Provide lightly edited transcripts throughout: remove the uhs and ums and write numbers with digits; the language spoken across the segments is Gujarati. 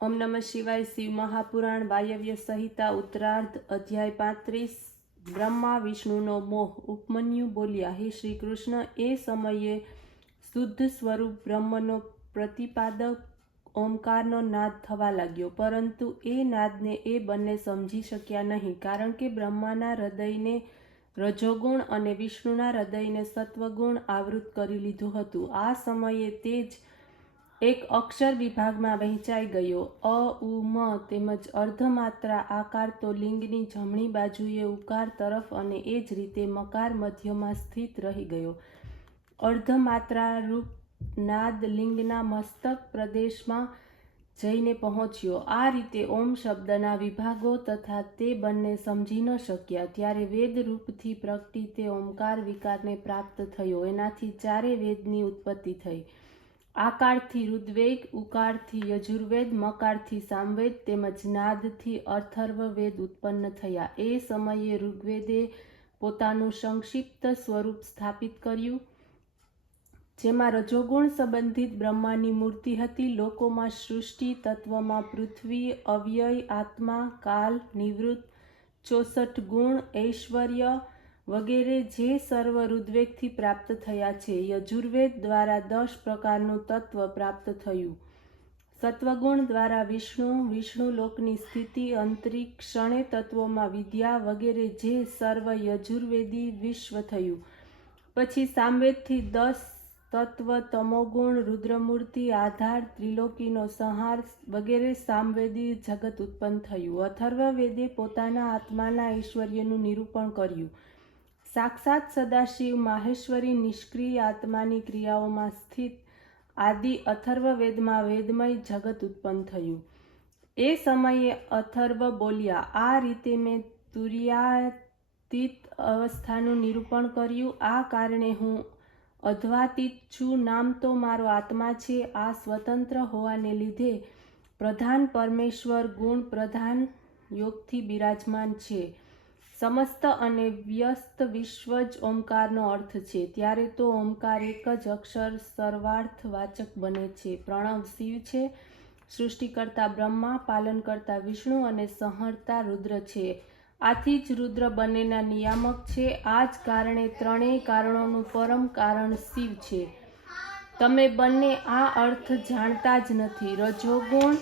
ओम नमः शिवाय। शिव महापुराण वायव्य संहिता उत्तरार्ध अध्याय 35। ब्रह्मा विष्णुनो मोह। उपमन्यु बोल्या, हे श्री कृष्ण, ए समये शुद्ध स्वरूप ब्रह्मनो प्रतिपादक ओंकारનો નાદ થવા લાગ્યો, પરંતુ એ નાદને એ બંને સમજી શક્યા નહીં, કારણ કે બ્રહ્માના હૃદયને રજોગુણ અને વિષ્ણુના હૃદયને સત્વગુણ આવૃત કરી લીધું હતું. આ સમયે તે જ એક અક્ષર વિભાગમાં વહેંચાઈ ગયો. અ, ઉ, મ તેમજ અર્ધમાત્રા આકાર તો લિંગની જમણી બાજુએ ઉકાર તરફ અને એ જ રીતે મકાર મધ્યમાં સ્થિત રહી ગયો. અર્ધમાત્રા રૂપ નાદ લિંગના મસ્તક પ્રદેશમાં જઈને પહોંચ્યો. આ રીતે ઓમ શબ્દના વિભાગો તથા તે બંને સમજી ન શક્યા. ત્યારે વેદ રૂપથી પ્રગટી તે ઓમકાર વિકારને પ્રાપ્ત થયો. એનાથી ચારે વેદની ઉત્પત્તિ થઈ. આકારથી ઋગ્વેદ, ઉકારથી યજુર્વેદ, મકારથી સામવેદ તેમજ નાદથી અથર્વવેદ ઉત્પન્ન થયા. એ સમયે ઋગ્વેદે પોતાનું સંક્ષિપ્ત સ્વરૂપ સ્થાપિત કર્યું, જેમાં રજોગુણ સંબંધિત બ્રહ્માની મૂર્તિ હતી. લોકોમાં સૃષ્ટિ તત્વમાં પૃથ્વી, અવ્યય, આત્મા, કાલ, નિવૃત્ત, 64 ગુણ, ઐશ્વર્ય વગેરે જે સર્વ ઋગ્વેદથી પ્રાપ્ત થયા છે. યજુર્વેદ દ્વારા 10 પ્રકારનું તત્વ પ્રાપ્ત થયું. સત્વગુણ દ્વારા વિષ્ણુ, વિષ્ણુલોકની સ્થિતિ, અંતરિક્ષણે તત્વોમાં વિદ્યા વગેરે જે સર્વ યજુર્વેદી વિશ્વ થયું. પછી સામવેદથી 10 તત્વ, તમોગુણ, રુદ્રમૂર્તિ, આધાર, ત્રિલોકીનો સંહાર વગેરે સામવેદી જગત ઉત્પન્ન થયું. અથર્વવેદે પોતાના આત્માના ઐશ્વર્યનું નિરૂપણ કર્યું. સાક્ષાત સદાશિવ માહેશ્વરી નિષ્ક્રિય આત્માની ક્રિયાઓમાં સ્થિત આદિ અથર્વવેદમાં વેદમય જગત ઉત્પન્ન થયું. એ સમયે અથર્વ બોલ્યા, આ રીતે મેં તુર્યાતીત અવસ્થાનું નિરૂપણ કર્યું. આ કારણે હું અદ્વાતીત છું. નામ તો મારો આત્મા છે. આ સ્વતંત્ર હોવાને લીધે પ્રધાન પરમેશ્વર ગુણ પ્રધાન યોગથી બિરાજમાન છે. સમસ્ત અને વ્યસ્ત વિશ્વ જ ઓમકારનો અર્થ છે. ત્યારે તો ઓમકાર એક જ અક્ષર સર્વાર્થ વાચક બને છે. પ્રણવ શિવ છે, સૃષ્ટિકર્તા બ્રહ્મા, પાલનકર્તા વિષ્ણુ અને સંહર્તા રુદ્ર છે. આથી જ રુદ્ર બંનેના નિયામક છે. આ જ કારણે ત્રણેય કારણોનું પરમ કારણ શિવ છે. તમે બંને આ અર્થ જાણતા જ નથી. રજોગુણ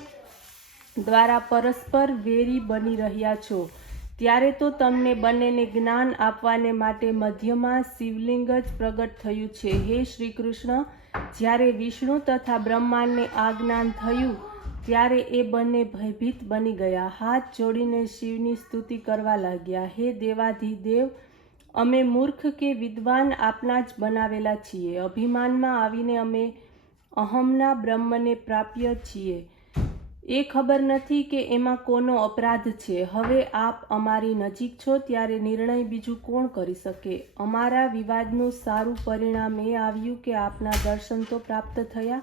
દ્વારા પરસ્પર વેરી બની રહ્યા છો. ત્યારે તો તમને બંનેને જ્ઞાન આપવાને માટે મધ્યમાં શિવલિંગ જ પ્રગટ થયું છે. હે શ્રી કૃષ્ણ, જ્યારે વિષ્ણુ તથા બ્રહ્માને આ જ્ઞાન થયું ત્યારે એ બંને ભયભીત બની ગયા. હાથ જોડીને શિવની સ્તુતિ કરવા લાગ્યા. હે દેવાધિદેવ, અમે મૂર્ખ કે વિદ્વાન આપના જ બનાવેલા છીએ. અભિમાનમાં આવીને અમે અહમના બ્રહ્મને પ્રાપ્ય છીએ. એ ખબર નથી કે એમાં કોનો અપરાધ છે. હવે આપ અમારી નજીક છો ત્યારે નિર્ણય બીજું કોણ કરી શકે? અમારા વિવાદનું સારું પરિણામ એ આવ્યું કે આપના દર્શન તો પ્રાપ્ત થયા.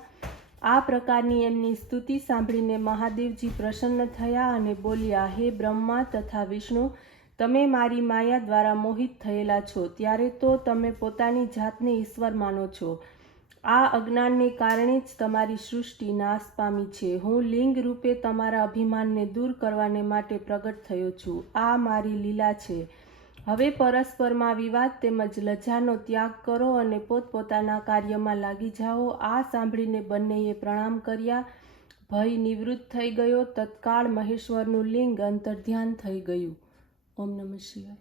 આ પ્રકારની એમની સ્તુતિ સાંભળીને મહાદેવજી પ્રસન્ન થયા અને બોલ્યા, હે બ્રહ્મા તથા વિષ્ણુ, તમે મારી માયા દ્વારા મોહિત થયેલા છો. ત્યારે તો તમે પોતાની જાતને ઈશ્વર માનો છો. આ અજ્ઞાનને કારણે જ તમારી સૃષ્ટિ નાશ પામી છે. હું લિંગ રૂપે તમારા અભિમાનને દૂર કરવાને માટે પ્રગટ થયો છું. આ મારી લીલા છે. હવે પરસ્પરમાં વિવાદ તેમજ લજ્જાનો ત્યાગ કરો અને પોતપોતાના કાર્યમાં લાગી જાઓ. આ સાંભળીને બંનેએ પ્રણામ કર્યા. ભય નિવૃત્ત થઈ ગયો. તત્કાળ મહેશ્વરનું લિંગ અંતર્ધ્યાન થઈ ગયું. ઓમ નમઃ શિવાય.